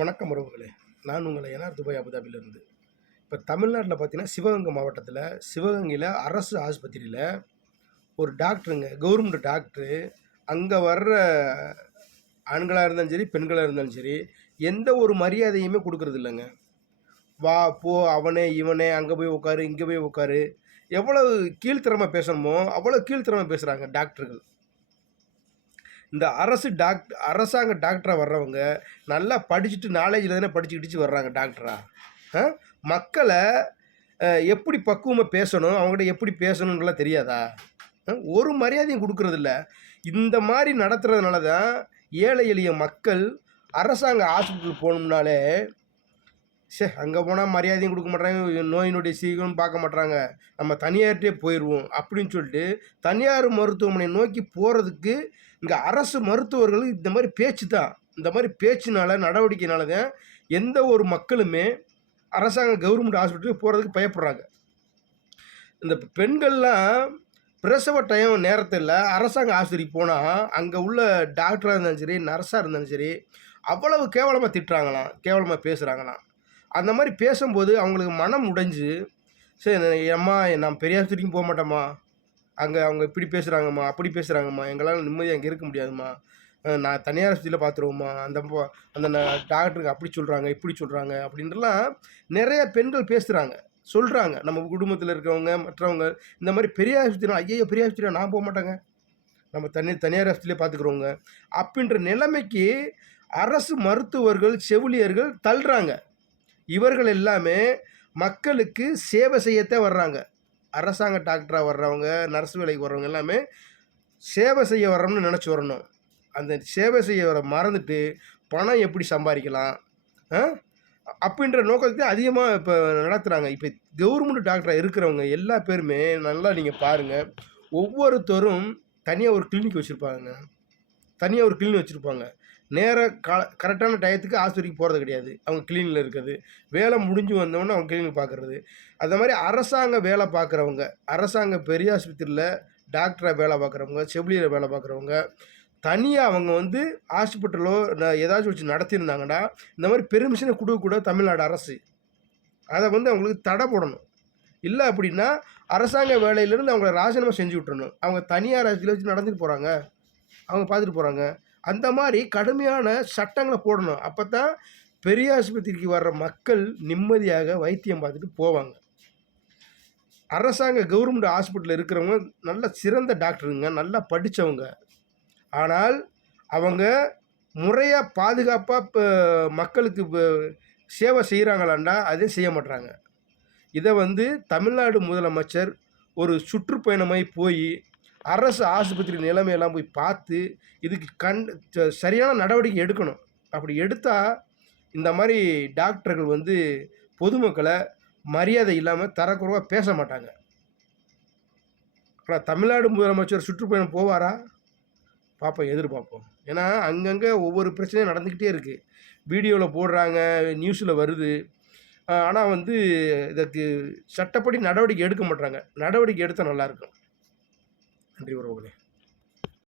வணக்கம் உறவுகளே. நான் உங்களை என்ஆர் துபாய் அபுதாபிலிருந்து இப்போ தமிழ்நாட்டில் பார்த்தீங்கன்னா சிவகங்கை மாவட்டத்தில் சிவகங்கையில் அரசு ஆஸ்பத்திரியில் ஒரு டாக்டருங்க கவர்மெண்ட் டாக்டரு. அங்கே வர்ற ஆண்களாக இருந்தாலும் சரி பெண்களாக இருந்தாலும் சரி எந்த ஒரு மரியாதையுமே கொடுக்கறது இல்லைங்க. வா போ அவனே இவனே அங்கே போய் உட்காரு இங்கே போய் உட்காரு எவ்வளவு கீழ்த்திறமை பேசணுமோ அவ்வளோ கீழ்த்திறமை பேசுகிறாங்க டாக்டர்கள். இந்த அரசு டாக்டர் அரசாங்க டாக்டராக வர்றவங்க நல்லா படிச்சுட்டு நாலேஜில் தானே படிச்சு கிடிச்சு வர்றாங்க டாக்டராக மக்களை எப்படி பக்குவமாக பேசணும்? அவங்ககிட்ட எப்படி பேசணுன்றலாம் தெரியாதா? ஆ? ஒரு மரியாதையும் கொடுக்கறதில்ல. இந்த மாதிரி நடத்துறதுனால தான் ஏழை எளிய மக்கள் அரசாங்க ஆஸ்பத்திரி போகணும்னாலே சே அங்கே போனால் மரியாதையும் கொடுக்க மாட்டாங்க நோய் நொடி சீக்கிரம் பார்க்க மாட்றாங்க. நம்ம தனியார்கிட்டே போயிடுவோம் அப்படின்னு சொல்லிட்டு தனியார் மருத்துவமனை நோக்கி போகிறதுக்கு இங்கே அரசு மருத்துவர்களுக்கு இந்த மாதிரி பேச்சு தான். இந்த மாதிரி பேச்சுனால நடவடிக்கைனால தான் எந்த ஒரு மக்களுமே அரசாங்க கவர்மெண்ட் ஹாஸ்பிட்டலுக்கு போகிறதுக்கு பயப்படுறாங்க. இந்த பெண்கள்லாம் பிரசவ டைம் நேரத்தில் அரசாங்க ஆஸ்பத்திரிக்கு போனால் அங்கே உள்ள டாக்டராக இருந்தாலும் சரி நர்ஸாக இருந்தாலும் சரி அவ்வளவு கேவலமாக திட்டுறாங்களாம் கேவலமாக பேசுகிறாங்களாம் அந்த மாதிரி பேசும்போது அவங்களுக்கு மனம் உடைஞ்சு சரி அம்மா நான் பெரிய ஆஸ்பத்திரிக்கும் போக மாட்டேம்மா. அங்கே அவங்க இப்படி பேசுகிறாங்கம்மா அப்படி பேசுகிறாங்கம்மா எங்களால் நிம்மதியாக அங்கே இருக்க முடியாதும்மா. நான் தனியார் ஆஸ்பத்திரியில் பார்த்துருவோம்மா அந்த அந்த ந- டாக்டருக்கு அப்படி சொல்கிறாங்க இப்படி சொல்கிறாங்க அப்படின்றலாம் நிறைய பெண்கள் பேசுகிறாங்க சொல்கிறாங்க நம்ம குடும்பத்தில் இருக்கிறவங்க மற்றவங்க இந்த மாதிரி பெரிய ஆஸ்பத்திரி ஐயோ பெரிய ஆஸ்பத்திரியா? நான் போக மாட்டேங்க. நம்ம தனி தனியார் ஆஸ்பத்திரியிலே பார்த்துக்குறவங்க அப்படின்ற நிலைமைக்கு அரசு மருத்துவர்கள் செவிலியர்கள் தள்ளுறாங்க. இவர்கள் எல்லாமே மக்களுக்கு சேவை செய்யத்தான் வர்றாங்க. அரசாங்க டாக்டராக வர்றவங்க நர்ஸ் வேலைக்கு வர்றவங்க எல்லாமே சேவை செய்ய வர்றோம்னு நினச்சி வரணும். அந்த சேவை செய்ய வர மறந்துட்டு பணம் எப்படி சம்பாதிக்கலாம்? அப்படின்ற நோக்கத்தை அதிகமாக இப்போ நடத்துகிறாங்க இப்போ கவர்மெண்ட் டாக்டராக இருக்கிறவங்க எல்லா பேருமே நல்லா நீங்கள் பாருங்கள் ஒவ்வொருத்தரும் தனியாக ஒரு கிளினிக் வச்சுருப்பாங்க. தனியாக ஒரு கிளினிக் வச்சுருப்பாங்க. நேராக க கரெக்டான டயத்துக்கு ஆஸ்பத்திரிக்கு போகிறது கிடையாது. அவங்க கிளினிக்கில் இருக்கிறது. வேலை முடிஞ்சு வந்தவொடனே அவங்க கிளினிக் பார்க்குறது. அது மாதிரி அரசாங்க வேலை பார்க்குறவங்க அரசாங்க பெரிய ஆஸ்பத்திரியில் டாக்டராக வேலை பார்க்குறவங்க செவிலியரை வேலை பார்க்குறவங்க தனியாக அவங்க வந்து ஹாஸ்பிட்டலோ ஏதாச்சும் வச்சு நடத்தியிருந்தாங்கன்னா இந்த மாதிரி பெர்மிஷனை கொடுக்கக்கூட தமிழ்நாடு அரசு அதை வந்து அவங்களுக்கு தடை போடணும். இல்லை அப்படின்னா அரசாங்க வேலையிலேருந்து அவங்கள ராஜினாமா செஞ்சு விட்டுறணும். அவங்க தனியார் அரசியல் வச்சு நடந்துட்டு போகிறாங்க அவங்க பார்த்துட்டு போகிறாங்க அந்த மாதிரி கடுமையான சட்டங்களை போடணும். அப்போ தான் பெரிய ஆஸ்பத்திரிக்கு வர்ற மக்கள் நிம்மதியாக வைத்தியம் பார்த்துட்டு போவாங்க. அரசாங்க கவர்மெண்ட் ஹாஸ்பிட்டலில் இருக்கிறவங்க நல்ல சிறந்த டாக்டருங்க நல்லா படித்தவங்க ஆனால் அவங்க முறையாக பாதுகாப்பாக இப்போ மக்களுக்கு சேவை செய்கிறாங்களாண்டா அதே செய்ய மாட்றாங்க. இதை வந்து தமிழ்நாடு முதலமைச்சர் ஒரு சுற்றுப்பயணமாய் போய் அரசு ஆஸ்பத்திரி நிலைமையெல்லாம் போய் பார்த்து இதுக்கு கண் சரியான நடவடிக்கை எடுக்கணும். அப்படி எடுத்தால் இந்த மாதிரி டாக்டர்கள் வந்து பொதுமக்களை மரியாதை இல்லாமல் தரக்குறவாக பேச மாட்டாங்க. ஆனால் தமிழ்நாடு முதலமைச்சர் சுற்றுப்பயணம் போவாரா? பார்ப்போம் எதிர்பார்ப்போம். ஏன்னா அங்கங்கே ஒவ்வொரு பிரச்சனையும் நடந்துக்கிட்டே இருக்குது வீடியோவில் போடுறாங்க நியூஸில் வருது. ஆனால் வந்து இதற்கு சட்டப்படி நடவடிக்கை எடுக்க மாட்டாங்க நடவடிக்கை எடுத்தால் நல்லாயிருக்கும் நன்றி உறவுகளே